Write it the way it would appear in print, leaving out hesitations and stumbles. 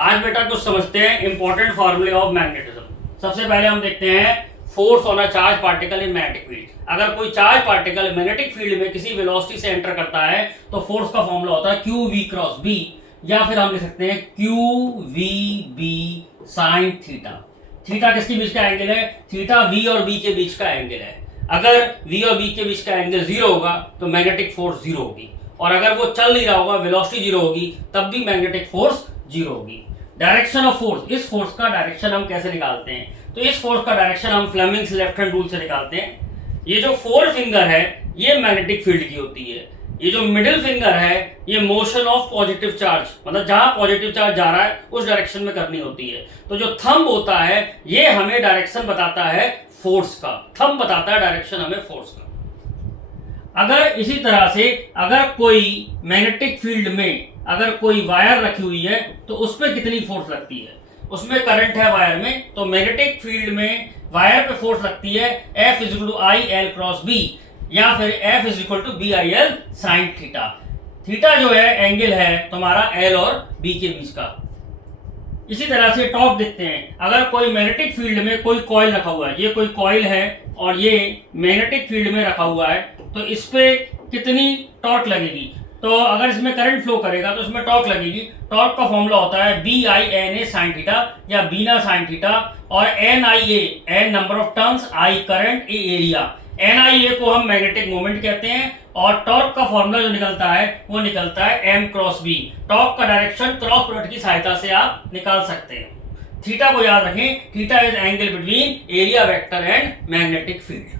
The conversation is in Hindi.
आज बेटा कुछ समझते हैं इंपॉर्टेंट फॉर्मूले ऑफ मैग्नेटिज्म। सबसे पहले हम देखते हैं force on a charge particle in magnetic field. अगर कोई चार्ज पार्टिकल मैग्नेटिक फील्ड में किसी वेलोसिटी से एंटर करता है तो फोर्स का फॉर्मूला होता है क्यू वी क्रॉस बी, या फिर हम लिख सकते हैं Q V B sine theta. Theta किसके बीच का एंगल है? थीटा वी और बी के बीच का एंगल है। अगर वी और बी के बीच का एंगल जीरो होगा तो मैग्नेटिक फोर्स जीरो होगी, और अगर वो चल नहीं रहा होगा, वेलोसिटी जीरो होगी, तब भी मैग्नेटिक फोर्स जीरो होगी। डायरेक्शन ऑफ फोर्स, इस फोर्स का डायरेक्शन हम कैसे निकालते हैं? तो इस फोर्स का डायरेक्शन हम फ्लेमिंग्स लेफ्ट हैंड रूल से निकालते हैं। ये जो फोर फिंगर है ये मैग्नेटिक फील्ड की होती है, ये जो मिडिल फिंगर है ये मोशन ऑफ पॉजिटिव चार्ज, मतलब जहां पॉजिटिव चार्ज जा रहा है उस डायरेक्शन में करनी होती है। तो जो थंब होता है ये हमें डायरेक्शन बताता है फोर्स का, थंब बताता है डायरेक्शन हमें फोर्स का। अगर इसी तरह से अगर कोई मैग्नेटिक फील्ड में अगर कोई वायर रखी हुई है तो उस पर कितनी फोर्स लगती है? उसमें करंट है वायर में, तो मैग्नेटिक फील्ड में वायर पे फोर्स लगती है F = I L cross B, या फिर F = BIL sign theta. Theta जो है एंगल है तुम्हारा L और B के बीच का। इसी तरह से टॉर्क देखते हैं। अगर कोई मैग्नेटिक फील्ड में कोई कॉइल रखा हुआ है, ये कोई कॉइल है और ये मैग्नेटिक फील्ड में रखा हुआ है, तो इस पे कितनी टॉर्क लगेगी? तो अगर इसमें करंट फ्लो करेगा तो इसमें टॉर्क लगेगी। टॉर्क का फॉर्मूला होता है BINA साइन थीटा या बीना साइन थीटा, और NIA N number of turns, I current, A area. NIA को हम मैग्नेटिक मोमेंट कहते हैं, और टॉर्क का फॉर्मूला जो निकलता है वो निकलता है M क्रॉस B। टॉर्क का डायरेक्शन क्रॉस प्रोडक्ट की सहायता से आप निकाल सकते हैं। थीटा को याद रखें, theta is angle between area vector and magnetic field.